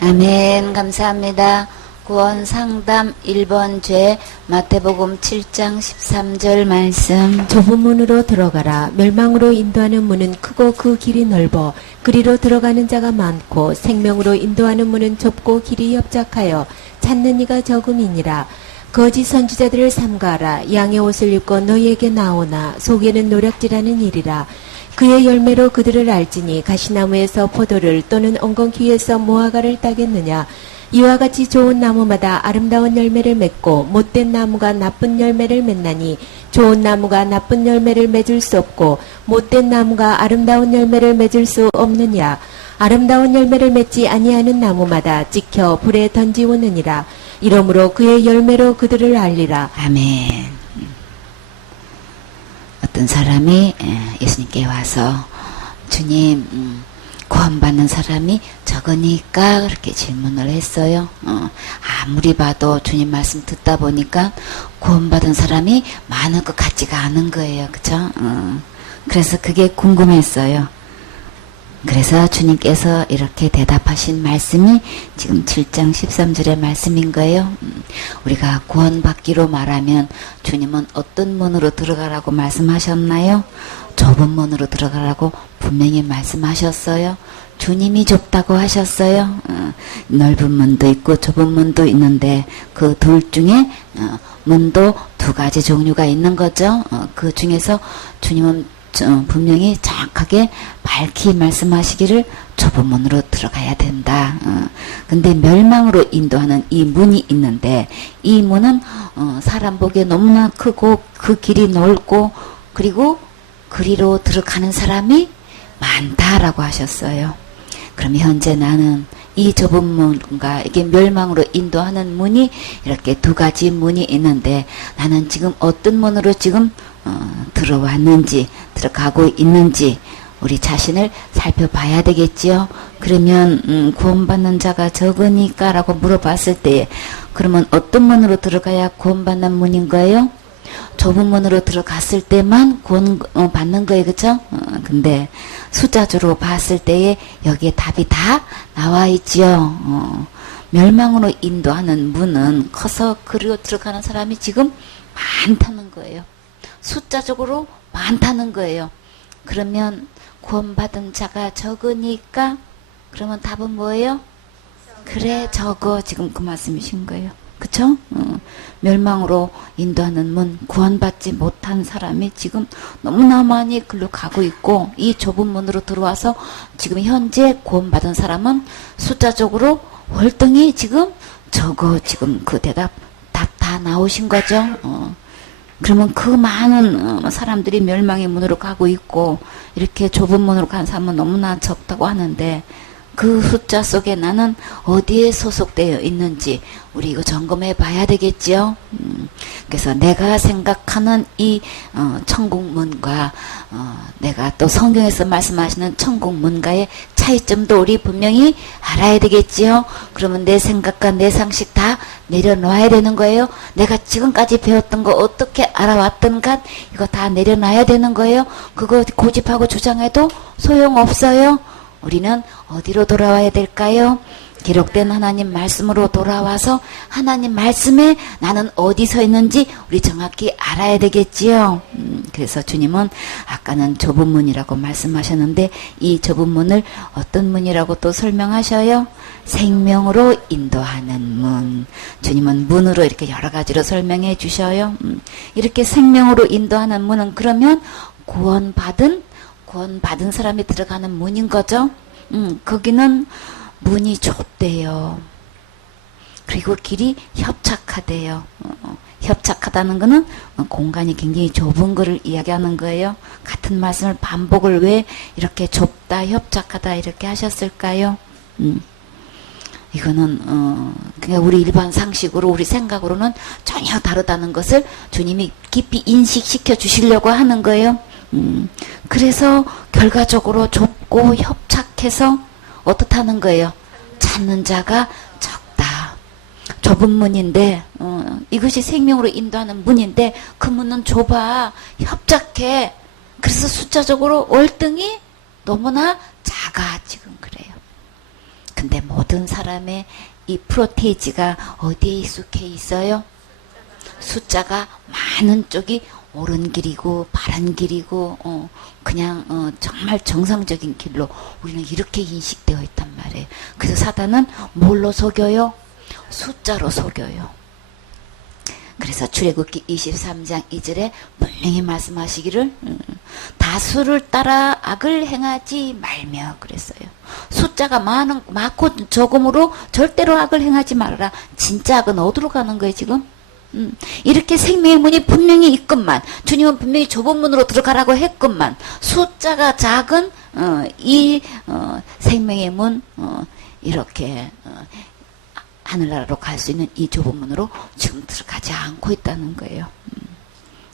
아멘. 감사합니다. 구원 상담 1번 죄 마태복음 7장 13절 말씀. 좁은 문으로 들어가라. 멸망으로 인도하는 문은 크고 그 길이 넓어 그리로 들어가는 자가 많고 생명으로 인도하는 문은 좁고 길이 협착하여 찾는 이가 적음이니라. 거짓 선지자들을 삼가하라. 양의 옷을 입고 너희에게 나오나 속에는 노략질하는 일이라. 그의 열매로 그들을 알지니 가시나무에서 포도를 또는 엉겅퀴에서 무화과를 따겠느냐. 이와 같이 좋은 나무마다 아름다운 열매를 맺고 못된 나무가 나쁜 열매를 맺나니 좋은 나무가 나쁜 열매를 맺을 수 없고 못된 나무가 아름다운 열매를 맺을 수 없느니라. 아름다운 열매를 맺지 아니하는 나무마다 찍혀 불에 던지우느니라. 이러므로 그의 열매로 그들을 알리라. 아멘. 어떤 사람이 예수님께 와서 주님 구원받는 사람이 적으니까 그렇게 질문을 했어요. 아무리 봐도 주님 말씀 듣다 보니까 구원받은 사람이 많은 것 같지가 않은 거예요. 그쵸? 그래서 그게 궁금했어요. 그래서 주님께서 이렇게 대답하신 말씀이 지금 7장 13절의 말씀인 거예요. 우리가 구원받기로 말하면 주님은 어떤 문으로 들어가라고 말씀하셨나요? 좁은 문으로 들어가라고 분명히 말씀하셨어요. 주님이 좁다고 하셨어요. 넓은 문도 있고 좁은 문도 있는데 그 둘 중에 문도 두 가지 종류가 있는 거죠. 그 중에서 주님은 분명히 정확하게 밝히 말씀하시기를 좁은 문으로 들어가야 된다. 근데 멸망으로 인도하는 이 문이 있는데 이 문은 사람 보기에 너무나 크고 그 길이 넓고 그리고 그리로 들어가는 사람이 많다라고 하셨어요. 그럼 현재 나는 이 좁은 문과 이게 멸망으로 인도하는 문이 이렇게 두 가지 문이 있는데 나는 지금 어떤 문으로 지금 들어왔는지 들어가고 있는지 우리 자신을 살펴봐야 되겠지요. 그러면 구원받는 자가 적으니까 라고 물어봤을 때 그러면 어떤 문으로 들어가야 구원받는 문인 거예요? 좁은 문으로 들어갔을 때만 구원 받는 거예요. 그쵸? 근데 숫자적으로 봤을 때에 여기에 답이 다 나와 있지요. 멸망으로 인도하는 문은 커서 그리로 들어가는 사람이 지금 많다는 거예요. 숫자적으로 많다는 거예요. 그러면 구원받은 자가 적으니까 그러면 답은 뭐예요? 그래 적어. 지금 그 말씀이신 거예요. 그쵸? 멸망으로 인도하는 문, 구원받지 못한 사람이 지금 너무나 많이 글로 가고 있고 이 좁은 문으로 들어와서 지금 현재 구원받은 사람은 숫자적으로 월등히 지금 적어. 지금 그 답 다 나오신 거죠. 그러면 그 많은 사람들이 멸망의 문으로 가고 있고 이렇게 좁은 문으로 간 사람은 너무나 적다고 하는데 그 숫자 속에 나는 어디에 소속되어 있는지 우리 이거 점검해 봐야 되겠지요. 그래서 내가 생각하는 이 천국문과 내가 또 성경에서 말씀하시는 천국문과의 차이점도 우리 분명히 알아야 되겠지요. 그러면 내 생각과 내 상식 다 내려놔야 되는 거예요. 내가 지금까지 배웠던 거 어떻게 알아왔던 것 이거 다 내려놔야 되는 거예요. 그거 고집하고 주장해도 소용없어요. 우리는 어디로 돌아와야 될까요? 기록된 하나님 말씀으로 돌아와서 하나님 말씀에 나는 어디 서 있는지 우리 정확히 알아야 되겠지요. 그래서 주님은 아까는 좁은 문이라고 말씀하셨는데 이 좁은 문을 어떤 문이라고 또 설명하셔요? 생명으로 인도하는 문. 주님은 문으로 이렇게 여러 가지로 설명해 주셔요. 이렇게 생명으로 인도하는 문은 그러면 구원받은 사람이 들어가는 문인 거죠. 거기는 문이 좁대요. 그리고 길이 협착하대요. 협착하다는 거는 공간이 굉장히 좁은 거를 이야기하는 거예요. 같은 말씀을 반복을 왜 이렇게 좁다, 협착하다 이렇게 하셨을까요? 이거는 그냥 우리 일반 상식으로 우리 생각으로는 전혀 다르다는 것을 주님이 깊이 인식시켜 주시려고 하는 거예요. 그래서 결과적으로 좁고 협착해서 어떻다는 거예요? 찾는 자가 적다. 좁은 문인데 이것이 생명으로 인도하는 문인데 그 문은 좁아 협착해. 그래서 숫자적으로 월등히 너무나 작아. 지금 그래요. 근데 모든 사람의 이 프로테이지가 어디에 익숙해 있어요? 숫자가 많은 쪽이 옳은 길이고 바른 길이고 그냥 정말 정상적인 길로 우리는 이렇게 인식되어 있단 말이에요. 그래서 사단은 뭘로 속여요? 숫자로 속여요. 그래서 출애굽기 23장 2절에 분명히 말씀하시기를 다수를 따라 악을 행하지 말며 그랬어요. 숫자가 많고 적음으로 절대로 악을 행하지 말아라. 진짜 악은 어디로 가는 거예요 지금? 이렇게 생명의 문이 분명히 있건만 주님은 분명히 좁은 문으로 들어가라고 했건만 숫자가 작은 이 생명의 문 이렇게 하늘나라로 갈 수 있는 이 좁은 문으로 지금 들어가지 않고 있다는 거예요.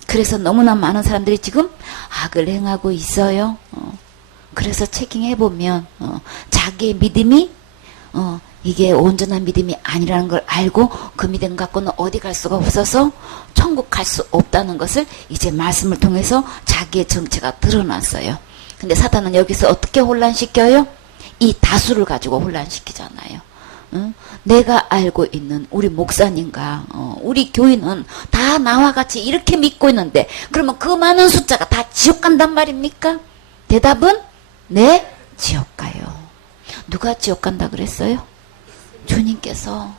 그래서 너무나 많은 사람들이 지금 악을 행하고 있어요. 그래서 체킹해보면 자기의 믿음이 이게 온전한 믿음이 아니라는 걸 알고 그 믿음 갖고는 어디 갈 수가 없어서 천국 갈 수 없다는 것을 이제 말씀을 통해서 자기의 정체가 드러났어요. 근데 사단은 여기서 어떻게 혼란시켜요? 이 다수를 가지고 혼란시키잖아요. 내가 알고 있는 우리 목사님과 우리 교인은 다 나와 같이 이렇게 믿고 있는데 그러면 그 많은 숫자가 다 지옥 간단 말입니까? 대답은 네, 지옥 가요. 누가 지옥 간다 그랬어요? 주님께서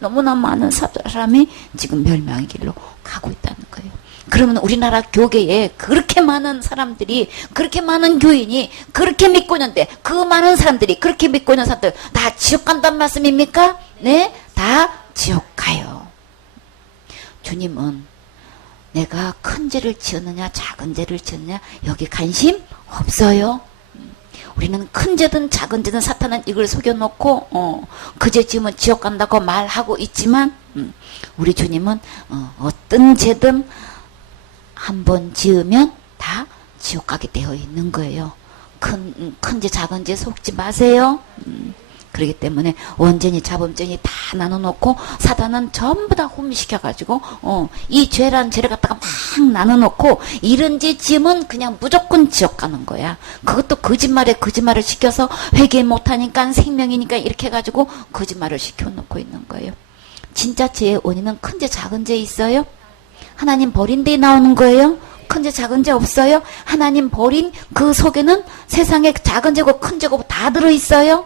너무나 많은 사람이 지금 멸망의 길로 가고 있다는 거예요. 그러면 우리나라 교계에 그렇게 많은 사람들이 그렇게 많은 교인이 그렇게 믿고 있는데 그 많은 사람들이 그렇게 믿고 있는 사람들 다 지옥 간단 말씀입니까? 네, 다 지옥 가요. 주님은 내가 큰 죄를 지었느냐 작은 죄를 지었느냐 여기 관심 없어요. 우리는 큰 죄든 작은 죄든 사탄은 이걸 속여놓고 그 죄 지으면 지옥 간다고 말하고 있지만 우리 주님은 어떤 죄든 한 번 지으면 다 지옥 가게 되어 있는 거예요. 큰 죄 작은 죄 속지 마세요. 그렇기 때문에 원죄니 자범죄니 다 나눠놓고 사단은 전부 다 혼미시켜가지고 이 죄란 죄를 갖다가 막 나눠놓고 이런 죄 지으면 그냥 무조건 지옥 가는 거야. 그것도 거짓말에 거짓말을 시켜서 회개 못하니까 생명이니까 이렇게 해가지고 거짓말을 시켜놓고 있는 거예요. 진짜 죄의 원인은 큰 죄 작은 죄 있어요? 하나님 버린 데 나오는 거예요? 큰 죄 작은 죄 없어요? 하나님 버린 그 속에는 세상에 작은 죄고 큰 죄고 다 들어있어요?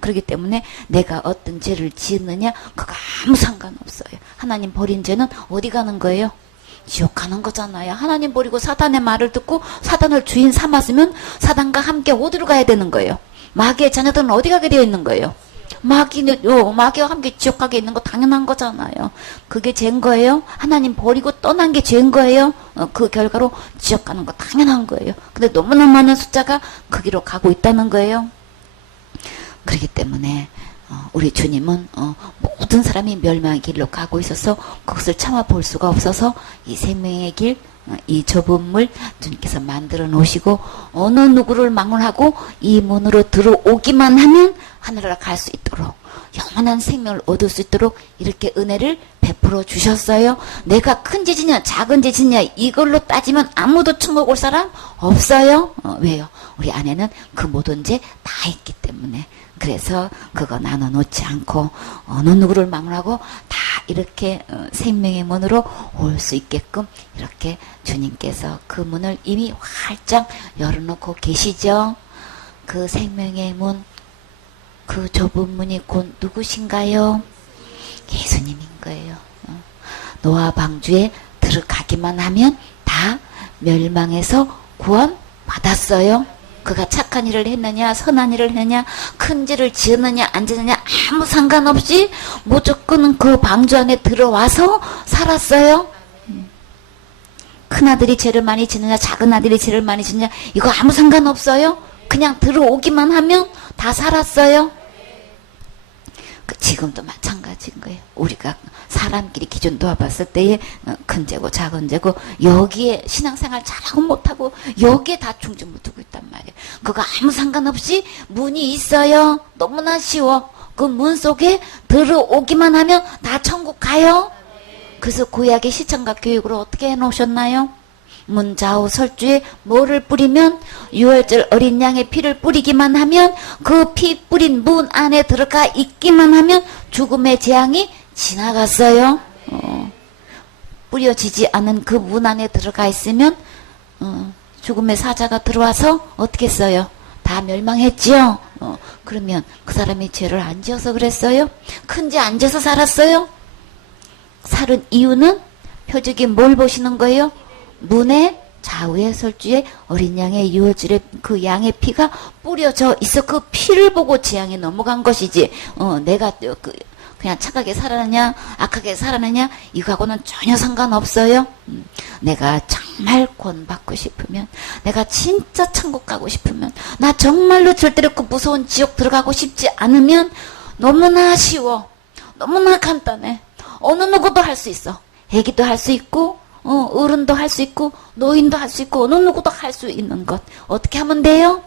그렇기 때문에 내가 어떤 죄를 지었느냐 그거 아무 상관없어요. 하나님 버린 죄는 어디 가는 거예요? 지옥 가는 거잖아요. 하나님 버리고 사단의 말을 듣고 사단을 주인 삼았으면 사단과 함께 어디로 가야 되는 거예요? 마귀의 자녀들은 어디 가게 되어 있는 거예요? 마귀와 함께 지옥 가게 있는 거 당연한 거잖아요. 그게 죄인 거예요? 하나님 버리고 떠난 게 죄인 거예요? 그 결과로 지옥 가는 거 당연한 거예요. 근데 너무나 많은 숫자가 거기로 가고 있다는 거예요. 그렇기 때문에 우리 주님은 모든 사람이 멸망의 길로 가고 있어서 그것을 참아 볼 수가 없어서 이 생명의 길, 이 좁은 물 주님께서 만들어 놓으시고 어느 누구를 망언하고 이 문으로 들어오기만 하면 하늘나라 갈 수 있도록 영원한 생명을 얻을 수 있도록 이렇게 은혜를 베풀어 주셨어요. 내가 큰 죄지냐 작은 죄지냐 이걸로 따지면 아무도 천국 올 사람 없어요. 왜요? 우리 안에는 그 모든 죄 다 있기 때문에. 그래서 그거 나눠놓지 않고 어느 누구를 망언하고 다 이렇게 생명의 문으로 올 수 있게끔 이렇게 주님께서 그 문을 이미 활짝 열어놓고 계시죠. 그 생명의 문, 그 좁은 문이 곧 누구신가요? 예수님인 거예요. 노아 방주에 들어가기만 하면 다 멸망해서 구원 받았어요. 그가 착한 일을 했느냐 선한 일을 했느냐 큰 죄를 지었느냐 안 지었느냐 아무 상관없이 무조건 그 방주 안에 들어와서 살았어요. 큰아들이 죄를 많이 지느냐 작은 아들이 죄를 많이 지느냐 이거 아무 상관없어요. 그냥 들어오기만 하면 다 살았어요. 지금도 마찬가지인 거예요. 우리가 사람끼리 기준 놓아봤을 때에 큰 죄고 작은 죄고 여기에 신앙생활 잘하고 못하고 여기에 다 중점 두고 있단 말이에요. 그거 아무 상관없이 문이 있어요. 너무나 쉬워. 그 문 속에 들어오기만 하면 다 천국 가요. 그래서 구약의 시청각 교육으로 어떻게 해놓으셨나요? 문 좌우 설주에 뭐를 뿌리면 유월절 어린 양의 피를 뿌리기만 하면 그 피 뿌린 문 안에 들어가 있기만 하면 죽음의 재앙이 지나갔어요. 뿌려지지 않은 그 문 안에 들어가 있으면 죽음의 사자가 들어와서 어떻게 했어요? 다 멸망했지요. 그러면 그 사람이 죄를 안 지어서 그랬어요? 큰 죄 안 지어서 살았어요? 살은 이유는 표적이 뭘 보시는 거예요? 문의 좌우에 설주에 어린 양의 유월절에 그 양의 피가 뿌려져 있어. 그 피를 보고 재앙이 넘어간 것이지. 내가 그냥 착하게 살았느냐 악하게 살았느냐 이거하고는 전혀 상관없어요. 내가 정말 구원받고 싶으면, 내가 진짜 천국 가고 싶으면, 나 정말로 절대로 그 무서운 지옥 들어가고 싶지 않으면 너무나 쉬워. 너무나 간단해. 어느 누구도 할 수 있어. 애기도 할 수 있고 어른도 할 수 있고 노인도 할 수 있고 어느 누구도 할 수 있는 것. 어떻게 하면 돼요?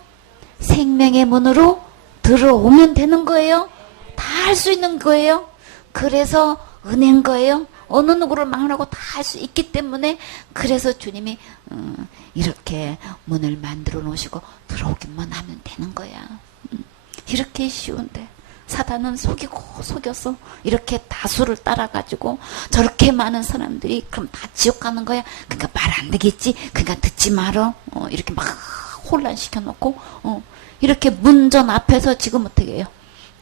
생명의 문으로 들어오면 되는 거예요. 다 할 수 있는 거예요. 그래서 은혜인 거예요. 어느 누구를 막론하고 다 할 수 있기 때문에, 그래서 주님이 이렇게 문을 만들어 놓으시고 들어오기만 하면 되는 거야. 이렇게 쉬운데 사단은 속여서 이렇게 다수를 따라가지고 저렇게 많은 사람들이 그럼 다 지옥 가는 거야. 그러니까 말 안 되겠지. 그러니까 듣지 말어. 이렇게 막 혼란시켜 놓고 이렇게 문전 앞에서 지금 어떻게 해요?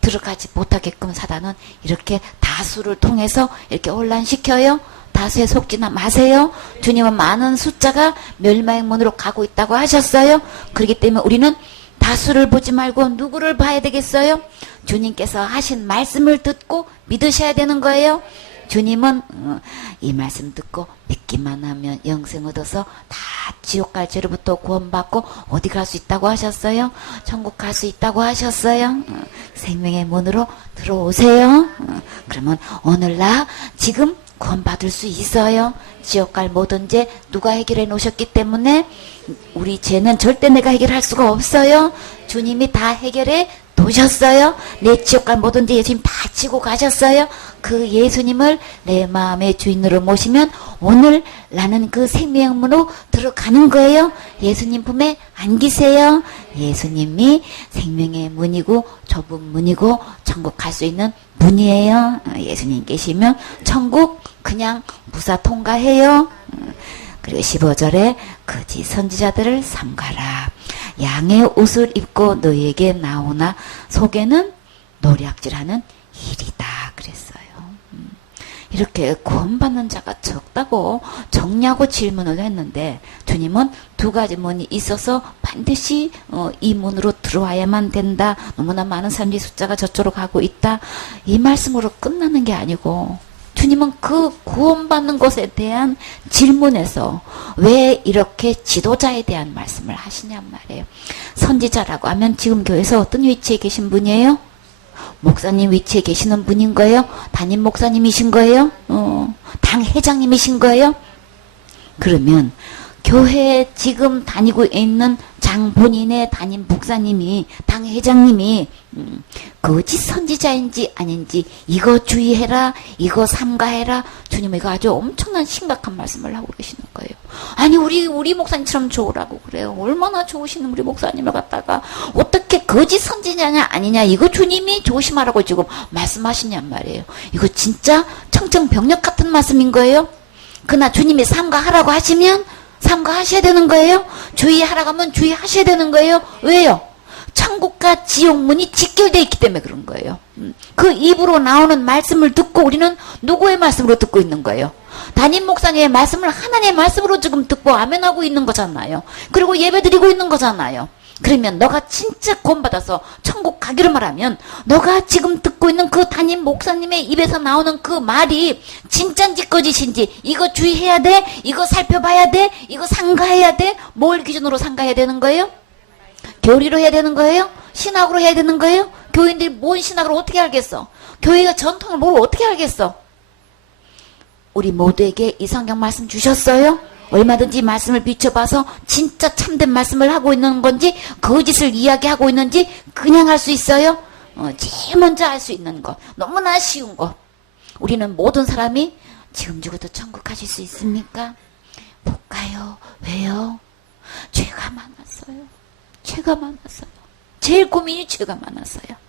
들어가지 못하게끔 사단은 이렇게 다수를 통해서 이렇게 혼란시켜요. 다수에 속지나 마세요. 주님은 많은 숫자가 멸망의 문으로 가고 있다고 하셨어요. 그렇기 때문에 우리는 다수를 보지 말고 누구를 봐야 되겠어요? 주님께서 하신 말씀을 듣고 믿으셔야 되는 거예요. 주님은 이 말씀 듣고 믿기만 하면 영생 얻어서 다 지옥 갈 죄로부터 구원받고 어디 갈 수 있다고 하셨어요? 천국 갈 수 있다고 하셨어요. 생명의 문으로 들어오세요. 그러면 오늘날 지금 구원받을 수 있어요. 지옥 갈 모든 죄 누가 해결해 놓으셨기 때문에 우리 죄는 절대 내가 해결할 수가 없어요. 주님이 다 해결해 놓으셨어요. 내 지옥 갈 모든 죄 예수님 다 지고 가셨어요. 그 예수님을 내 마음의 주인으로 모시면 오늘 나는 그 생명의 문으로 들어가는 거예요. 예수님 품에 안기세요. 예수님이 생명의 문이고 좁은 문이고 천국 갈 수 있는 문이에요. 예수님 계시면 천국 그냥 무사 통과해요. 그리고 15절에 거짓 선지자들을 삼가라. 양의 옷을 입고 너희에게 나오나 속에는 노략질하는 일이다 그랬어요. 이렇게 구원받는 자가 적다고 적냐고 질문을 했는데, 주님은 두 가지 문이 있어서 반드시 이 문으로 들어와야만 된다. 너무나 많은 사람들이 숫자가 저쪽으로 가고 있다. 이 말씀으로 끝나는 게 아니고, 주님은 그 구원받는 것에 대한 질문에서 왜 이렇게 지도자에 대한 말씀을 하시냔 말이에요. 선지자라고 하면 지금 교회에서 어떤 위치에 계신 분이에요? 목사님 위치에 계시는 분인 거예요? 담임 목사님이신 거예요? 당 회장님이신 거예요? 그러면 교회에 지금 다니고 있는 장 본인의 담임 목사님이, 당 회장님이 거짓 선지자인지 아닌지 이거 주의해라, 이거 삼가해라. 주님 이거 아주 엄청난 심각한 말씀을 하고 계시는 거예요. 아니 우리 목사님처럼 좋으라고 그래요. 얼마나 좋으시는 우리 목사님을 갖다가 어떻게 거짓 선지자냐 아니냐 이거 주님이 조심하라고 지금 말씀하시냔 말이에요. 이거 진짜 청정병력 같은 말씀인 거예요. 그러나 주님이 삼가하라고 하시면 삼가하셔야 되는 거예요. 주의하라고 하면 주의하셔야 되는 거예요. 왜요? 천국과 지옥문이 직결되어 있기 때문에 그런 거예요. 그 입으로 나오는 말씀을 듣고 우리는 누구의 말씀으로 듣고 있는 거예요? 담임 목사님의 말씀을 하나님의 말씀으로 지금 듣고 아멘하고 있는 거잖아요. 그리고 예배 드리고 있는 거잖아요. 그러면 너가 진짜 구원받아서 천국 가기를 말하면 너가 지금 듣고 있는 그 담임 목사님의 입에서 나오는 그 말이 진짠지 거짓인지 이거 주의해야 돼, 이거 살펴봐야 돼, 이거 상가해야 돼. 뭘 기준으로 상가해야 되는 거예요? 교리로 해야 되는 거예요? 신학으로 해야 되는 거예요? 교인들이 뭔 신학을 어떻게 알겠어? 교회가 전통을 뭘 어떻게 알겠어? 우리 모두에게 이 성경 말씀 주셨어요? 얼마든지 말씀을 비춰봐서 진짜 참된 말씀을 하고 있는 건지 거짓을 이야기하고 있는지 그냥 할 수 있어요? 제일 먼저 알 수 있는 거, 너무나 쉬운 거. 우리는 모든 사람이 지금 죽어도 천국 가실 수 있습니까? 못 가요. 왜요? 죄가 많았어요. 죄가 많았어요. 제일 고민이 죄가 많았어요.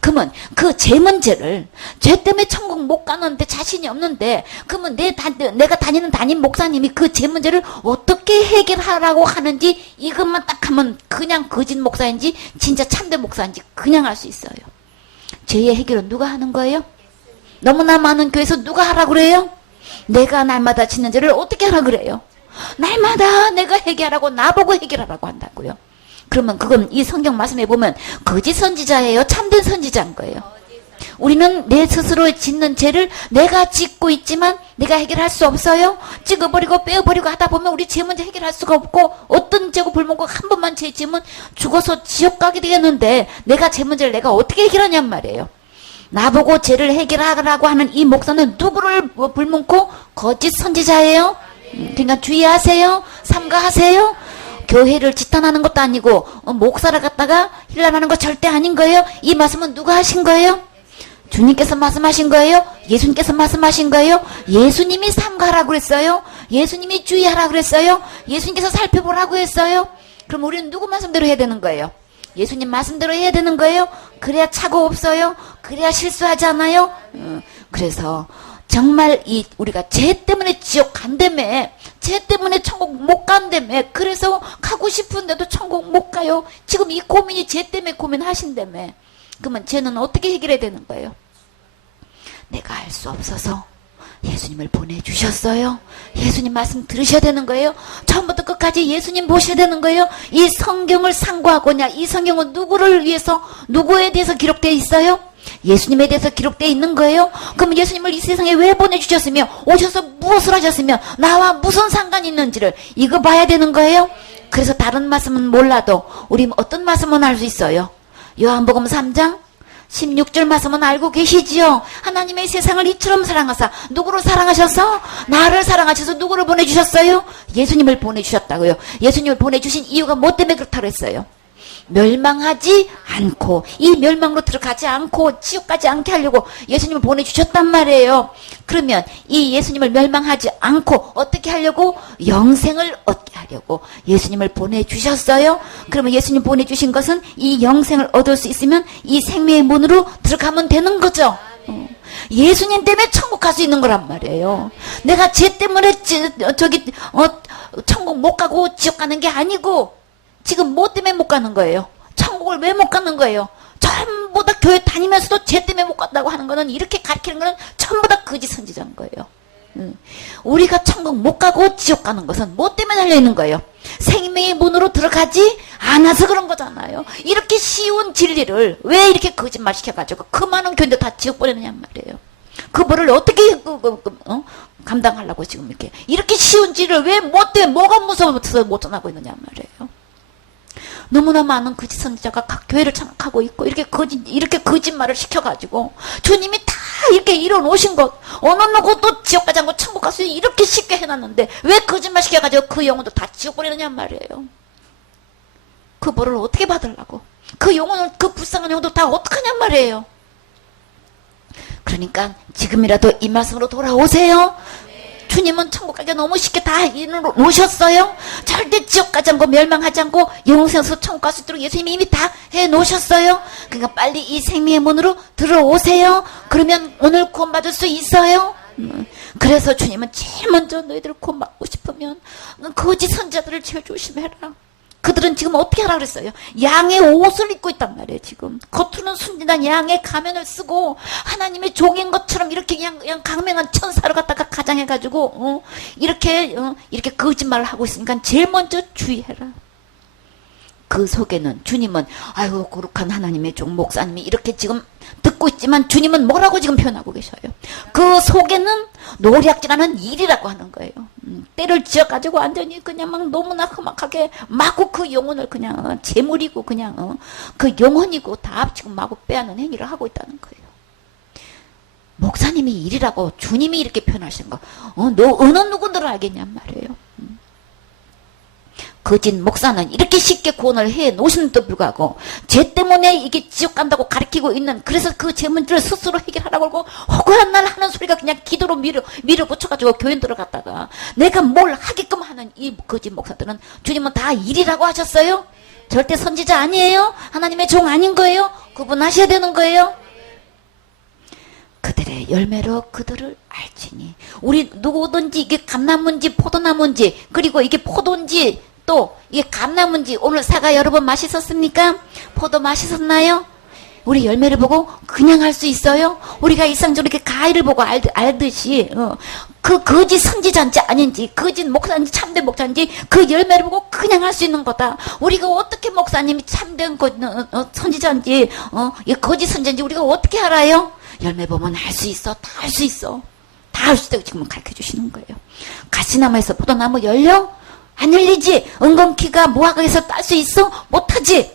그러면 그 죄 문제를, 죄 때문에 천국 못 가는데 자신이 없는데, 그러면 내가 다니는 담임 목사님이 그 죄 문제를 어떻게 해결하라고 하는지 이것만 딱 하면 그냥 거짓 목사인지 진짜 참된 목사인지 그냥 알 수 있어요. 죄의 해결은 누가 하는 거예요? 너무나 많은 교회에서 누가 하라고 그래요? 내가 날마다 짓는 죄를 어떻게 하라 그래요? 날마다 내가 해결하고 나보고 해결하라고 한다고요. 그러면 그건 이 성경 말씀에 보면 거짓 선지자예요? 참된 선지자인 거예요? 우리는 내 스스로 짓는 죄를 내가 짓고 있지만 내가 해결할 수 없어요? 찍어버리고 빼어버리고 하다 보면 우리 죄 문제 해결할 수가 없고, 어떤 죄고 불문고 한 번만 죄 지으면 죽어서 지옥 가게 되겠는데 내가 죄 문제를 내가 어떻게 해결하냔 말이에요. 나보고 죄를 해결하라고 하는 이 목사는 누구를 불문고? 거짓 선지자예요? 그러니까 주의하세요. 삼가하세요. 교회를 지탄하는 것도 아니고 목사를 갖다가 힐난하는 거 절대 아닌 거예요. 이 말씀은 누가 하신 거예요? 주님께서 말씀하신 거예요? 예수님께서 말씀하신 거예요? 예수님이 삼가하라고 그랬어요? 예수님이 주의하라고 그랬어요? 예수님께서 살펴보라고 했어요? 그럼 우리는 누구 말씀대로 해야 되는 거예요? 예수님 말씀대로 해야 되는 거예요? 그래야 착오 없어요? 그래야 실수하지 않아요? 그래서 정말 우리가 죄 때문에 지옥 간다며, 죄 때문에 천국 못 간다며, 그래서 가고 싶은데도 천국 못 가요. 지금 이 고민이 죄 때문에 고민하신다며. 그러면 죄는 어떻게 해결해야 되는 거예요? 내가 알 수 없어서 예수님을 보내주셨어요. 예수님 말씀 들으셔야 되는 거예요. 처음부터 끝까지 예수님 보셔야 되는 거예요. 이 성경을 상고하고냐, 이 성경은 누구를 위해서, 누구에 대해서 기록되어 있어요? 예수님에 대해서 기록되어 있는 거예요. 그럼 예수님을 이 세상에 왜 보내주셨으며, 오셔서 무엇을 하셨으며, 나와 무슨 상관이 있는지를 이거 봐야 되는 거예요. 그래서 다른 말씀은 몰라도 우리 어떤 말씀은 알 수 있어요. 요한복음 3장 16절 말씀은 알고 계시지요? 하나님의 세상을 이처럼 사랑하사, 누구를 사랑하셔서? 나를 사랑하셔서 누구를 보내주셨어요? 예수님을 보내주셨다고요. 예수님을 보내주신 이유가 뭐 때문에 그렇다고 했어요? 멸망하지 않고, 이 멸망으로 들어가지 않고 지옥 가지 않게 하려고 예수님을 보내주셨단 말이에요. 그러면 이 예수님을 멸망하지 않고 어떻게 하려고? 영생을 얻게 하려고 예수님을 보내주셨어요. 그러면 예수님 보내주신 것은 이 영생을 얻을 수 있으면 이 생명의 문으로 들어가면 되는 거죠. 예수님 때문에 천국 갈 수 있는 거란 말이에요. 내가 죄 때문에 천국 못 가고 지옥 가는 게 아니고, 지금 뭐 때문에 못 가는 거예요? 천국을 왜 못 가는 거예요? 전부 다 교회 다니면서도 죄 때문에 못 간다고 하는 거는, 이렇게 가르치는 거는 전부 다 거짓 선지자인 거예요. 우리가 천국 못 가고 지옥 가는 것은 뭐 때문에 달려있는 거예요? 생명의 문으로 들어가지 않아서 그런 거잖아요. 이렇게 쉬운 진리를 왜 이렇게 거짓말 시켜가지고 그 많은 교인들 다 지옥 보내느냐 말이에요. 그 벌을 어떻게 감당하려고 지금 이렇게 쉬운 진리를 왜 뭐 때문에, 뭐가 무서워서 못 전하고 있느냐 말이에요. 너무나 많은 거짓 선지자가 각 교회를 장악하고 있고, 이렇게 거짓말을 시켜가지고 주님이 다 이렇게 이뤄놓으신 것, 어느 누구도 지옥 가지 않고 천국 갈 수 있게 이렇게 쉽게 해놨는데 왜 거짓말 시켜가지고 그 영혼들 다 지옥 보내느냐 말이에요. 그 벌을 어떻게 받으려고, 그 영혼을, 그 불쌍한 영혼들 다 어떡하냔 말이에요. 그러니까 지금이라도 이 말씀으로 돌아오세요. 주님은 천국 가기가 너무 쉽게 다 이뤄놓으셨어요. 절대 지옥 가지 않고 멸망하지 않고 영생에서 천국 갈 수 있도록 예수님이 이미 다 해놓으셨어요. 그러니까 빨리 이 생명의 문으로 들어오세요. 그러면 오늘 구원받을 수 있어요. 그래서 주님은 제일 먼저 너희들을 구원받고 싶으면 거짓 선지자들을 제일 조심해라. 그들은 지금 어떻게 하라 그랬어요? 양의 옷을 입고 있단 말이에요. 지금 겉으로는 순진한 양의 가면을 쓰고 하나님의 종인 것처럼 이렇게 그냥 강맹한 천사를 갖다가 가장해가지고 이렇게 거짓말을 하고 있으니까 제일 먼저 주의해라. 그 속에는 주님은 아이고 거룩한 하나님의 종 목사님이 이렇게 지금 듣고 있지만 주님은 뭐라고 지금 표현하고 계셔요? 그 속에는 노략질하는 일이라고 하는 거예요. 때를 지어가지고 완전히 그냥 막 너무나 험악하게 마구 그 영혼을 그냥 재물이고 그냥 그 영혼이고 다 지금 마구 빼앗는 행위를 하고 있다는 거예요. 목사님이 일이라고 주님이 이렇게 표현하신 거, 너 어느 누구들은 알겠냔 말이에요. 거짓 목사는 이렇게 쉽게 구원을 해 놓으시는데도 불구하고 죄 때문에 이게 지옥 간다고 가르치고 있는, 그래서 그 죄 문제를 스스로 해결하라고 하고 허구한 날 하는 소리가 그냥 기도로 밀어붙여가지고 교인 들어갔다가 내가 뭘 하게끔 하는 이 거짓 목사들은 주님은 다 일이라고 하셨어요? 절대 선지자 아니에요? 하나님의 종 아닌 거예요? 구분하셔야 되는 거예요? 그들의 열매로 그들을 알지니. 우리 누구든지 이게 감나무인지 포도나무인지, 그리고 이게 포도인지 또 이게 감나무인지, 오늘 사과 여러분 맛있었습니까? 포도 맛있었나요? 우리 열매를 보고 그냥 알 수 있어요? 우리가 일상적으로 이렇게 가위를 보고 알듯이 그 거짓 선지자인지 아닌지, 거짓 목사인지 참된 목사인지 그 열매를 보고 그냥 알 수 있는 거다. 우리가 어떻게 목사님이 참된 선지자인지 이 거짓 선지자인지 우리가 어떻게 알아요? 열매 보면 알 수 있어. 다 알 수 있어. 다 알 수 있다고 지금 가르쳐 주시는 거예요. 가시나무에서 포도나무 열려? 안 열리지? 은건키가 무화과에서 딸 수 있어? 못하지?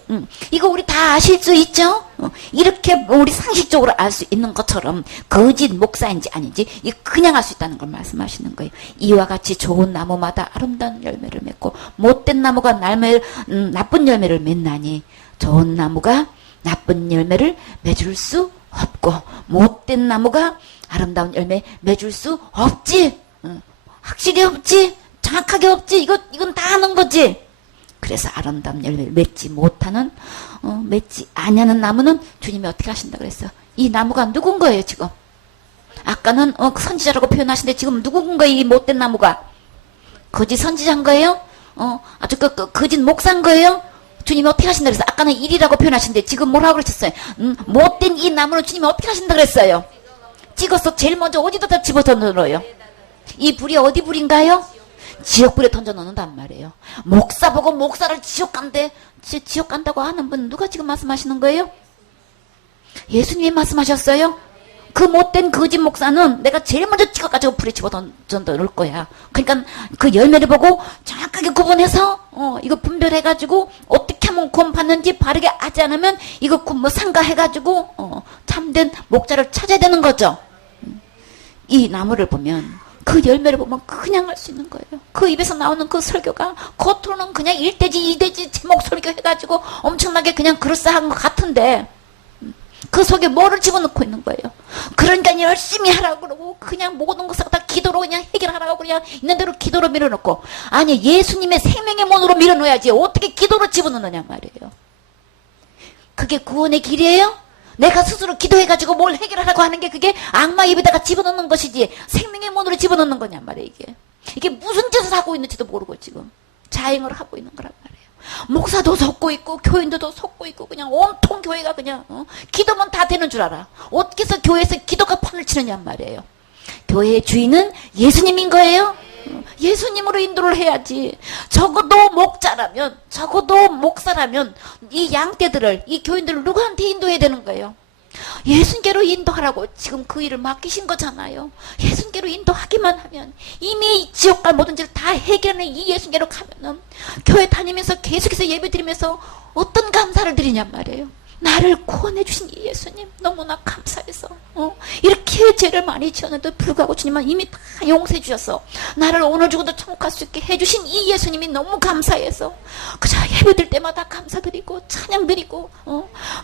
이거 우리 다 아실 수 있죠? 이렇게 우리 상식적으로 알 수 있는 것처럼 거짓 목사인지 아닌지 그냥 알 수 있다는 걸 말씀하시는 거예요. 이와 같이 좋은 나무마다 아름다운 열매를 맺고 못된 나무가 나쁜 열매를 맺나니 좋은 나무가 나쁜 열매를 맺을 수 없고 못된 나무가 아름다운 열매 맺을 수 없지. 확실히 없지. 정확하게 없지. 이건 다 아는 거지. 그래서 아름다운 열매를 맺지 못하는 맺지 아니하는 나무는 주님이 어떻게 하신다 그랬어요? 이 나무가 누군 거예요 지금? 아까는 선지자라고 표현하시는데 지금 누군 거예요? 이 못된 나무가 거짓 선지자인 거예요? 아주 거짓 목사인 거예요? 주님이 어떻게 하신다 그랬어요? 아까는 일이라고 표현하시는데 지금 뭐라고 그러셨어요? 못된 이 나무는 주님이 어떻게 하신다 그랬어요? 찍어서 제일 먼저 어디다 집어서 넣어요? 이 불이 어디 불인가요? 지옥불에 던져 넣는단 말이에요. 목사 보고 목사를 지옥 간대. 지옥 간다고 하는 분 누가 지금 말씀하시는 거예요? 예수님이 말씀하셨어요. 그 못된 거짓 목사는 내가 제일 먼저 찍어가지고 불에 집어 던져 넣을 거야. 그러니까 그 열매를 보고 정확하게 구분해서 이거 분별해가지고 어떻게 하면 구원 받는지 바르게 하지 않으면 이거 상가해가지고 참된 목자를 찾아야 되는 거죠. 이 나무를 보면, 그 열매를 보면 그냥 알 수 있는 거예요. 그 입에서 나오는 그 설교가 겉으로는 그냥 1대지 2대지 제목 설교 해가지고 엄청나게 그냥 그럴싸한 것 같은데 그 속에 뭐를 집어넣고 있는 거예요. 그러니까 열심히 하라고 그러고 그냥 모든 것을 다 기도로 그냥 해결하라고 그냥 있는 대로 기도로 밀어넣고, 아니 예수님의 생명의 문으로 밀어넣어야지 어떻게 기도로 집어넣느냐 말이에요. 그게 구원의 길이에요? 내가 스스로 기도해가지고 뭘 해결하라고 하는 게 그게 악마 입에다가 집어넣는 것이지 생명의 문으로 집어넣는 거냔 말이에요. 이게 무슨 짓을 하고 있는지도 모르고 지금 자행을 하고 있는 거란 말이에요. 목사도 속고 있고 교인들도 속고 있고 그냥 온통 교회가 그냥 기도면 다 되는 줄 알아. 어떻게 해서 교회에서 기도가 판을 치느냔 말이에요. 교회의 주인은 예수님인 거예요. 예수님으로 인도를 해야지. 적어도 목자라면, 적어도 목사라면 이 양떼들을, 이 교인들을 누구한테 인도해야 되는 거예요? 예수님께로 인도하라고 지금 그 일을 맡기신 거잖아요. 예수님께로 인도하기만 하면 이미 지옥 갈 모든 일을 다 해결하는 이 예수님께로 가면은 교회 다니면서 계속해서 예배 드리면서 어떤 감사를 드리냔 말이에요. 나를 구원해 주신 이 예수님 너무나 감사해서 이렇게 죄를 많이 지었는데 불구하고 주님은 이미 다 용서해 주셔서 나를 오늘 죽어도 천국 갈 수 있게 해주신 이 예수님이 너무 감사해서 그저 예배들 때마다 감사드리고 찬양드리고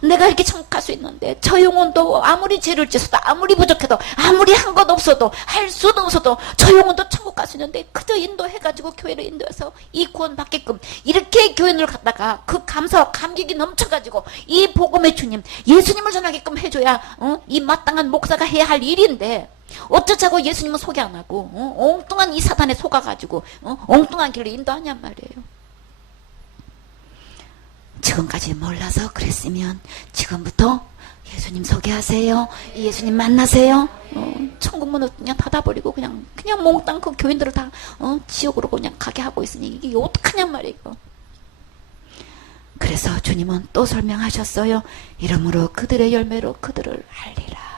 내가 이렇게 천국 갈 수 있는데 저 영혼도 아무리 죄를 지어도 아무리 부족해도 아무리 한 것 없어도 할 수도 없어도 저 영혼도 천국 갈 수 있는데 그저 인도해가지고 교회를 인도해서 이 구원 받게끔 이렇게 교인을 갖다가 그 감사와 감격이 넘쳐가지고 이 복음의 주님 예수님을 전하게끔 해줘야 이 마땅한 목사가 해야 할 일인데 어쩌자고 예수님은 소개 안 하고 엉뚱한 이 사단에 속아가지고 엉뚱한 길로 인도하냔 말이에요. 지금까지 몰라서 그랬으면 지금부터 예수님 소개하세요. 이 예수님 만나세요. 천국 문을 그냥 닫아버리고 그냥 몽땅 그 교인들을 다 지옥으로 그냥 가게 하고 있으니 이게 어떡하냔 말이에요. 그래서 주님은 또 설명하셨어요. 이러므로 그들의 열매로 그들을 알리라.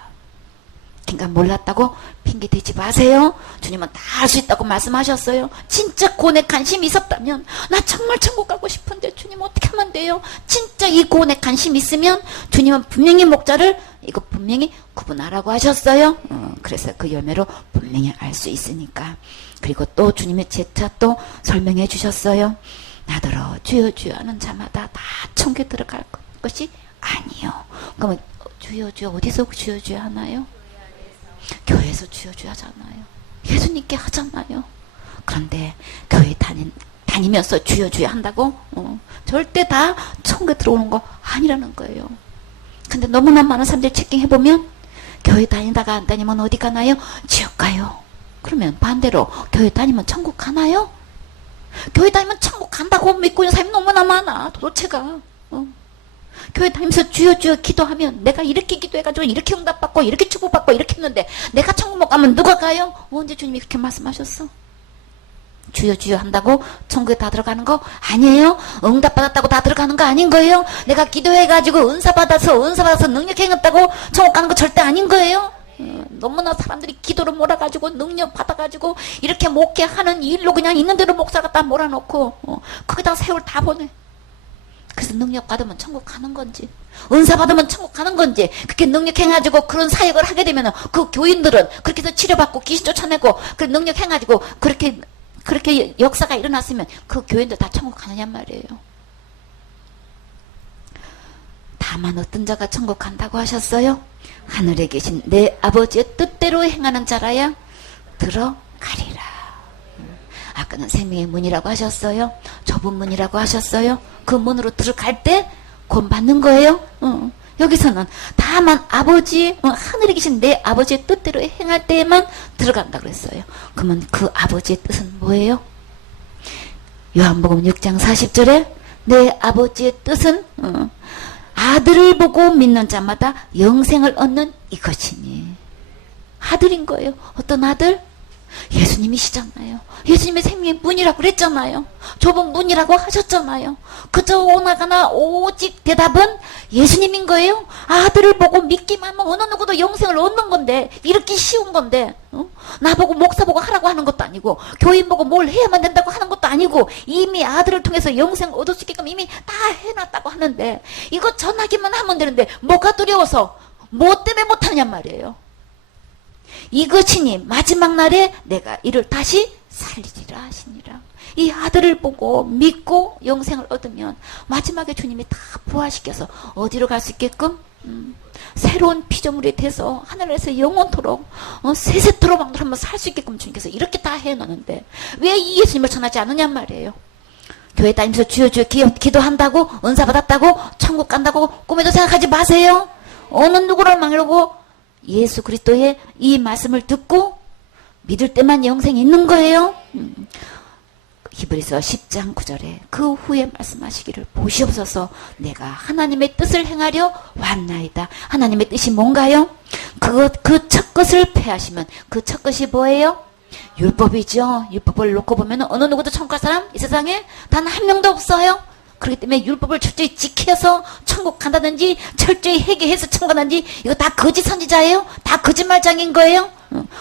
그러니까 몰랐다고 핑계 대지 마세요. 주님은 다 알 수 있다고 말씀하셨어요. 진짜 구원에 관심이 있었다면 나 정말 천국 가고 싶은데 주님 어떻게 하면 돼요? 진짜 이 구원에 관심 있으면 주님은 분명히 목자를 이거 분명히 구분하라고 하셨어요. 그래서 그 열매로 분명히 알 수 있으니까. 그리고 또 주님의 재차 또 설명해 주셨어요. 나더러 주여 주여 하는 자마다 다 천국에 들어갈 것이 아니요. 그러면 주여 주여 어디서 주여 주여 하나요? 교회에서 주여 주여 하잖아요. 예수님께 하잖아요. 그런데 교회 다니면서 주여 주여 한다고? 절대 다 천국에 들어오는 거 아니라는 거예요. 근데 너무나 많은 사람들이 체킹해보면 교회 다니다가 안 다니면 어디 가나요? 지옥 가요. 그러면 반대로 교회 다니면 천국 가나요? 교회 다니면 천국 간다고 믿고 있는 사람이 너무나 많아. 도대체가. 교회 다니면서 주여 주여 기도하면 내가 이렇게 기도해가지고 이렇게 응답받고 이렇게 축복받고 이렇게 했는데 내가 천국 못 가면 누가 가요? 언제 주님이 그렇게 말씀하셨어? 주여 주여 한다고 천국에 다 들어가는 거 아니에요? 응답받았다고 다 들어가는 거 아닌 거예요? 내가 기도해가지고 은사 받아서 능력 행했다고 천국 가는 거 절대 아닌 거예요? 너무나 사람들이 기도를 몰아가지고 능력 받아가지고 이렇게 목회하는 일로 그냥 있는 대로 목사가 다 몰아놓고 거기다 세월 다 보내. 그래서 능력 받으면 천국 가는 건지 은사 받으면 천국 가는 건지 그렇게 능력 행가지고 그런 사역을 하게 되면 그 교인들은 그렇게 해서 치료받고 귀신 쫓아내고 그 능력 행가지고 그렇게 역사가 일어났으면 그 교인들 다 천국 가느냐 말이에요. 다만 어떤 자가 천국 간다고 하셨어요? 하늘에 계신 내 아버지의 뜻대로 행하는 자라야 들어가리라. 아까는 생명의 문이라고 하셨어요. 좁은 문이라고 하셨어요. 그 문으로 들어갈 때 곧 받는 거예요. 여기서는 다만 아버지 하늘에 계신 내 아버지의 뜻대로 행할 때에만 들어간다 그랬어요. 그러면 그 아버지의 뜻은 뭐예요? 요한복음 6장 40절에 내 아버지의 뜻은 아들을 보고 믿는 자마다 영생을 얻는 이것이니. 아들인 거예요. 어떤 아들? 예수님이시잖아요. 예수님의 생명의 문이라고 그랬잖아요. 좁은 문이라고 하셨잖아요. 그저 오나가나 오직 대답은 예수님인 거예요. 아들을 보고 믿기만 하면 어느 누구도 영생을 얻는 건데 이렇게 쉬운 건데 나보고 목사 보고 하라고 하는 것도 아니고 교인 보고 뭘 해야만 된다고 하는 것도 아니고 이미 아들을 통해서 영생을 얻을 수 있게끔 이미 다 해놨다고 하는데 이거 전하기만 하면 되는데 뭐가 두려워서 뭐 때문에 못하냐 말이에요. 이것이니 마지막 날에 내가 이를 다시 살리리라 하시니라. 이 아들을 보고 믿고 영생을 얻으면 마지막에 주님이 다 부활시켜서 어디로 갈 수 있게끔 새로운 피조물이 돼서 하늘에서 영원토록 세세토록 막들 한번 살 수 있게끔 주님께서 이렇게 다 해놓는데 왜 이 예수님을 전하지 않느냐 말이에요. 교회 다니면서 주여 주여 기도한다고 은사 받았다고 천국 간다고 꿈에도 생각하지 마세요. 어느 누구를 막으려고 예수 그리스도의 이 말씀을 듣고 믿을 때만 영생이 있는 거예요. 히브리서 10장 9절에 그 후에 말씀하시기를 보시옵소서 내가 하나님의 뜻을 행하려 왔나이다. 하나님의 뜻이 뭔가요? 그 첫 것을 폐하시면 그 첫 것이 뭐예요? 율법이죠. 율법을 놓고 보면 어느 누구도 천국 갈 사람 이 세상에 단 한 명도 없어요. 그렇기 때문에 율법을 철저히 지켜서 천국 간다든지 철저히 회개해서 천국 간다든지 이거 다 거짓 선지자예요. 다 거짓말장인 거예요.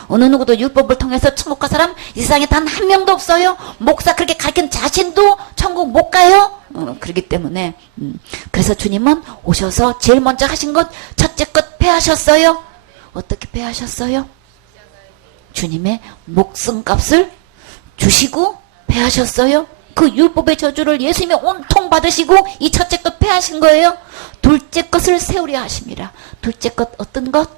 어느 누구도 율법을 통해서 천국 갈 사람 이 세상에 단 한 명도 없어요. 목사 그렇게 가르친 자신도 천국 못 가요. 그렇기 때문에 그래서 주님은 오셔서 제일 먼저 하신 것 첫째 것 폐하셨어요. 어떻게 폐하셨어요? 주님의 목숨값을 주시고 폐하셨어요. 그 율법의 저주를 예수님이 온통 받으시고 이 첫째 것 폐하신 거예요. 둘째 것을 세우려 하십니다. 둘째 것 어떤 것?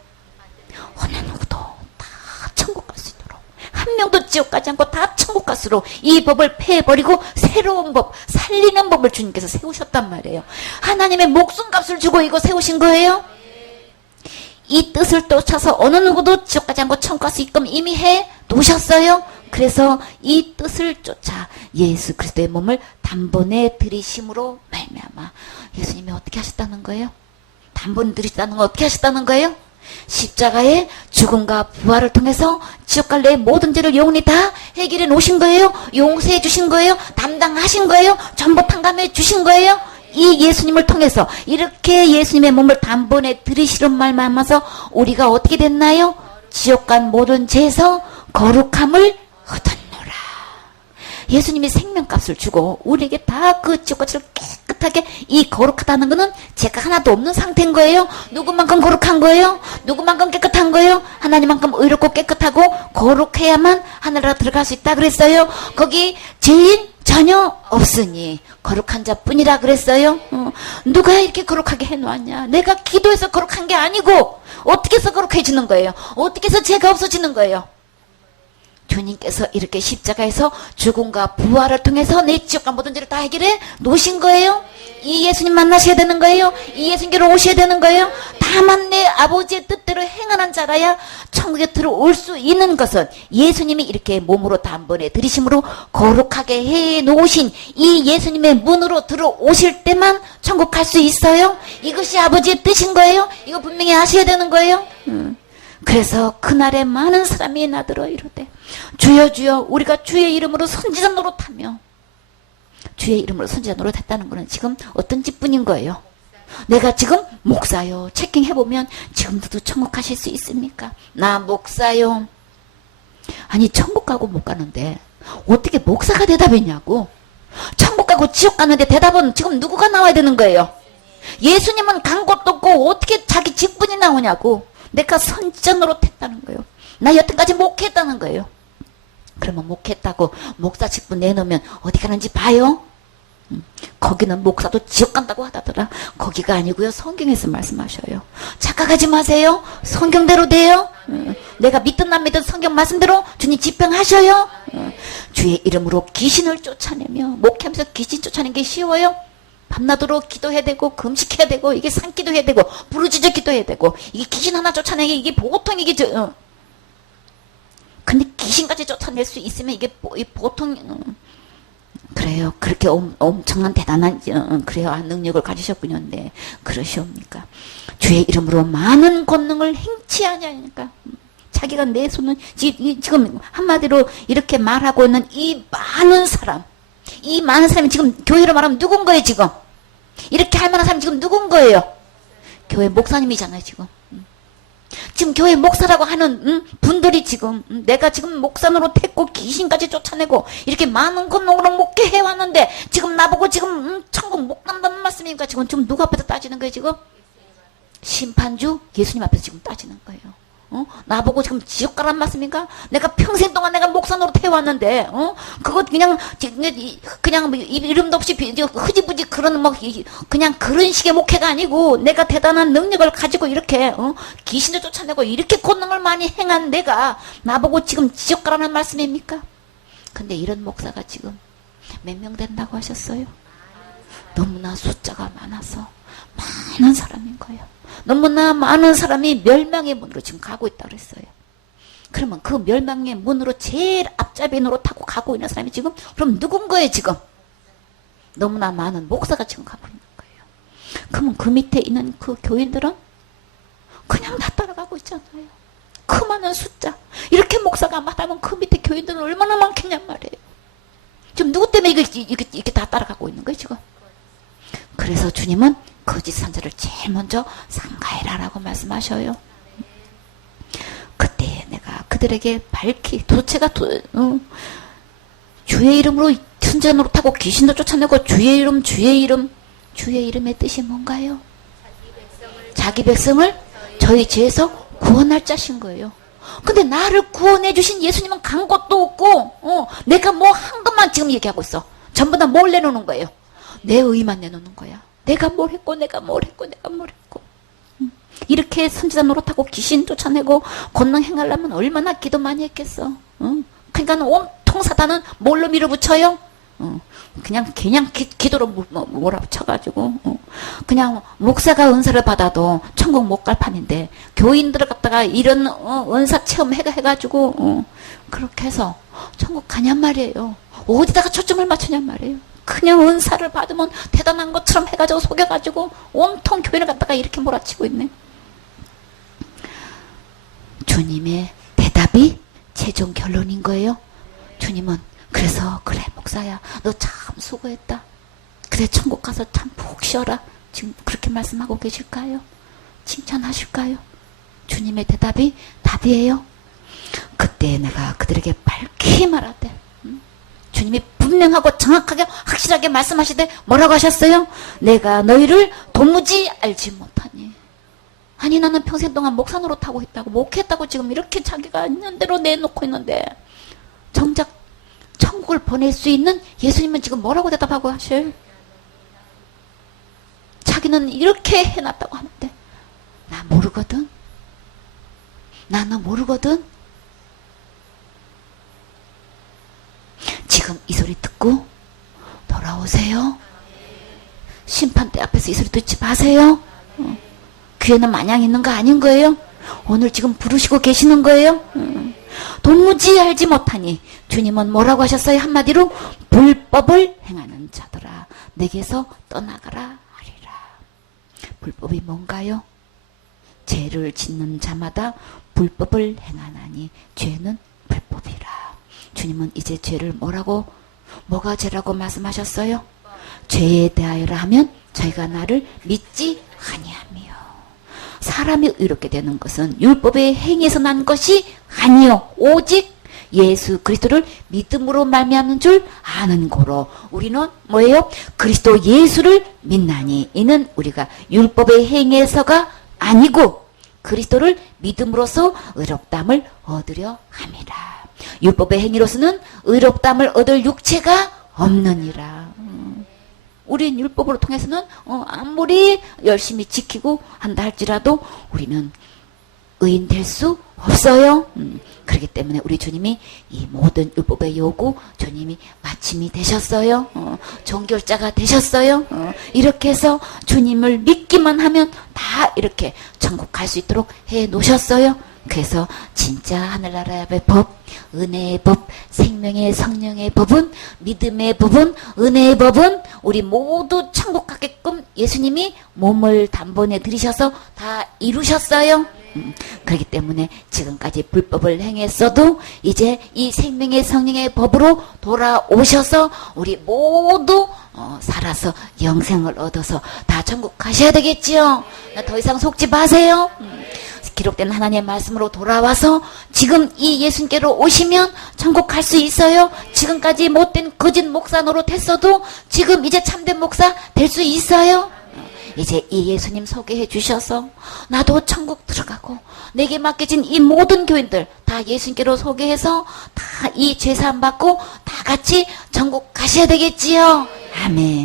어느 누구도 다 천국 갈 수 있도록 한 명도 지옥 가지 않고 다 천국 갈수록 이 법을 폐해버리고 새로운 법 살리는 법을 주님께서 세우셨단 말이에요. 하나님의 목숨값을 주고 이거 세우신 거예요. 이 뜻을 쫓아서 어느 누구도 지옥 가지 않고 천국 갈 수 있게끔 이미 해 놓으셨어요. 그래서 이 뜻을 쫓아 예수 그리스도의 몸을 단번에 들이심으로 말미암아 예수님이 어떻게 하셨다는 거예요? 단번에 들이셨다는 건 어떻게 하셨다는 거예요? 십자가의 죽음과 부활을 통해서 지옥 갈 내 모든 죄를 영원히 다 해결해 놓으신 거예요. 용서해 주신 거예요. 담당하신 거예요. 전부 탕감해 주신 거예요. 이 예수님을 통해서 이렇게 예수님의 몸을 단번에 들이시는 말마면서 우리가 어떻게 됐나요? 지옥 간 모든 죄에서 거룩함을 얻었노라. 예수님이 생명값을 주고 우리에게 다 그 지옥같이를 깨끗하게 이 거룩하다는 것은 죄가 하나도 없는 상태인 거예요. 누구만큼 거룩한 거예요? 누구만큼 깨끗한 거예요? 하나님만큼 의롭고 깨끗하고 거룩해야만 하늘나라 들어갈 수 있다 그랬어요. 거기 죄인 전혀 없으니 거룩한 자뿐이라 그랬어요. 누가 이렇게 거룩하게 해놓았냐? 내가 기도해서 거룩한 게 아니고 어떻게 해서 거룩해지는 거예요? 어떻게 해서 죄가 없어지는 거예요? 주님께서 이렇게 십자가에서 죽음과 부활을 통해서 내 지옥과 모든 죄를 다 해결해 놓으신 거예요. 이 예수님 만나셔야 되는 거예요. 이 예수님께로 오셔야 되는 거예요. 다만 내 아버지의 뜻대로 행하는 자라야 천국에 들어올 수 있는 것은 예수님이 이렇게 몸으로 단번에 들이심으로 거룩하게 해 놓으신 이 예수님의 문으로 들어오실 때만 천국 갈 수 있어요. 이것이 아버지의 뜻인 거예요. 이거 분명히 아셔야 되는 거예요. 그래서 그날에 많은 사람이 나들어 이르되 주여 주여 우리가 주의 이름으로 선지자 노릇하며, 주의 이름으로 선지자 노릇했다는 것은 지금 어떤 직분인 거예요? 내가 지금 목사요. 체킹해보면 지금도 천국 가실 수 있습니까? 나 목사요. 아니 천국 가고 못 가는데 어떻게 목사가 대답했냐고. 천국 가고 지옥 가는데 대답은 지금 누구가 나와야 되는 거예요? 예수님은 간 것도 없고 어떻게 자기 직분이 나오냐고. 내가 선지자 노릇했다는 거예요. 나 여태까지 목회했다는 거예요. 그러면 목회했다고 목사 직분 내놓으면 어디 가는지 봐요. 거기는 목사도 지옥 간다고 하더라. 거기가 아니고요. 성경에서 말씀하셔요. 착각하지 마세요. 성경대로 돼요. 내가 믿든 안 믿든 성경 말씀대로 주님 집행하셔요. 주의 이름으로 귀신을 쫓아내며, 목회하면서 귀신 쫓아내는 게 쉬워요? 밤낮으로 기도해야 되고 금식해야 되고 이게 산기도 해야 되고 부르짖어 기도해야 되고 이게 귀신 하나 쫓아내기 이게 보통 이게 근데 귀신까지 쫓아낼 수 있으면 이게 보통 그래요. 그렇게 엄청난 대단한 그래요. 능력을 가지셨군요. 네, 그러시옵니까? 주의 이름으로 많은 권능을 행치하냐니까. 자기가 내 손은 지금 한마디로 이렇게 말하고 있는 이 많은 사람이 지금 교회로 말하면 누군 거예요, 지금? 이렇게 할 만한 사람이 지금 누군 거예요? 교회 목사님이잖아요, 지금. 지금 교회 목사라고 하는 분들이 지금 내가 지금 목사 노릇했고 귀신까지 쫓아내고 이렇게 많은 권능으로 목회해왔는데 지금 나보고 지금 천국 못 간다는 말씀이니까 지금 누구 앞에서 따지는 거예요, 지금? 심판주 예수님 앞에서 지금 따지는 거예요. 나보고 지금 지옥 가란 말씀인가? 내가 평생 동안 내가 목사 노릇 해왔는데, 그거 그냥 이름도 없이 흐지부지 그런 그냥 그런 식의 목회가 아니고 내가 대단한 능력을 가지고 이렇게, 귀신을 쫓아내고 이렇게 권능을 많이 행한 내가 나보고 지금 지옥 가라는 말씀입니까? 근데 이런 목사가 지금 몇 명 된다고 하셨어요? 너무나 숫자가 많아서 많은 사람인 거예요. 너무나 많은 사람이 멸망의 문으로 지금 가고 있다고 그랬어요. 그러면 그 멸망의 문으로 제일 앞잡이로 타고 가고 있는 사람이 지금 그럼 누군 거예요, 지금? 너무나 많은 목사가 지금 가고 있는 거예요. 그러면 그 밑에 있는 그 교인들은 그냥 다 따라가고 있잖아요. 그 많은 숫자. 이렇게 목사가 많다면 그 밑에 교인들은 얼마나 많겠냔 말이에요. 지금 누구 때문에 이렇게 다 따라가고 있는 거예요, 지금? 그래서 주님은 거짓 선자를 제일 먼저 삼가해라라고 말씀하셔요. 그때 내가 그들에게 밝히 도대체가 주의 이름으로 선자 노릇하고 귀신도 쫓아내고 주의 이름의 뜻이 뭔가요? 자기 백성을 저희 죄에서 구원할 자신 거예요. 근데 나를 구원해 주신 예수님은 간 것도 없고 내가 뭐 한 것만 지금 얘기하고 있어. 전부 다 뭘 내놓는 거예요? 내 의만 내놓는 거야. 내가 뭘 했고 이렇게 선지자 노릇하고 귀신 쫓아내고 권능 행하려면 얼마나 기도 많이 했겠어. 그러니까 온통 사단은 뭘로 밀어붙여요? 그냥 기도로 몰아붙여가지고 그냥 목사가 은사를 받아도 천국 못 갈 판인데 교인들을 갖다가 이런 은사 체험 해가지고 그렇게 해서 천국 가냔 말이에요. 어디다가 초점을 맞추냔 말이에요. 그냥 은사를 받으면 대단한 것처럼 해가지고 속여가지고 온통 교회를 갖다가 이렇게 몰아치고 있네. 주님의 대답이 최종 결론인 거예요. 주님은 그래서 그래 목사야 너 참 수고했다. 그래 천국 가서 참 푹 쉬어라. 지금 그렇게 말씀하고 계실까요? 칭찬하실까요? 주님의 대답이 답이에요. 그때 내가 그들에게 밝히 말하되 주님이 분명하고 정확하게 확실하게 말씀하시되 뭐라고 하셨어요? 내가 너희를 도무지 알지 못하니. 아니 나는 평생 동안 목사 노릇하고 있다고 목회했다고 지금 이렇게 자기가 있는 대로 내놓고 있는데 정작 천국 천국을 보낼 수 있는 예수님은 지금 뭐라고 대답하고 하셔요? 자기는 이렇게 해놨다고 하는데 나 모르거든. 나는 모르거든. 지금 이 소리 듣고 돌아오세요. 심판대 앞에서 이 소리 듣지 마세요. 귀에는 마냥 있는 거 아닌 거예요? 오늘 지금 부르시고 계시는 거예요? 도무지 알지 못하니 주님은 뭐라고 하셨어요? 한마디로 불법을 행하는 자들아 내게서 떠나가라 하리라. 불법이 뭔가요? 죄를 짓는 자마다 불법을 행하나니 죄는 불법이라. 주님은 이제 죄를 뭐가 죄라고 말씀하셨어요? 죄에 대하여라 하면 저희가 나를 믿지 아니하며. 사람이 의롭게 되는 것은 율법의 행위에서 난 것이 아니요 오직 예수 그리스도를 믿음으로 말미암는 줄 아는 고로 우리는 뭐예요? 그리스도 예수를 믿나니 이는 우리가 율법의 행위에서가 아니고 그리스도를 믿음으로써 의롭담을 얻으려 함이라. 율법의 행위로서는 의롭담을 얻을 육체가 없느니라. 우린 율법으로 통해서는 아무리 열심히 지키고 한다 할지라도 우리는 의인 될 수 없어요. 그렇기 때문에 우리 주님이 이 모든 율법의 요구 주님이 마침이 되셨어요. 종결자가 되셨어요. 이렇게 해서 주님을 믿기만 하면 다 이렇게 천국 갈 수 있도록 해 놓으셨어요. 그래서 진짜 하늘나라의 법, 은혜의 법, 생명의 성령의 법은, 믿음의 법은, 은혜의 법은 우리 모두 천국 가게끔 예수님이 몸을 단번에 들이셔서 다 이루셨어요. 그렇기 때문에 지금까지 불법을 행했어도 이제 이 생명의 성령의 법으로 돌아오셔서 우리 모두 살아서 영생을 얻어서 다 천국 가셔야 되겠지요. 더 이상 속지 마세요. 기록된 하나님의 말씀으로 돌아와서 지금 이 예수님께로 오시면 천국 갈 수 있어요. 지금까지 못된 거짓 목사 노릇했어도 지금 이제 참된 목사 될 수 있어요. 이제 이 예수님 소개해 주셔서 나도 천국 들어가고 내게 맡겨진 이 모든 교인들 다 예수님께로 소개해서 다 이 죄사함 받고 다 같이 천국 가셔야 되겠지요. 아멘.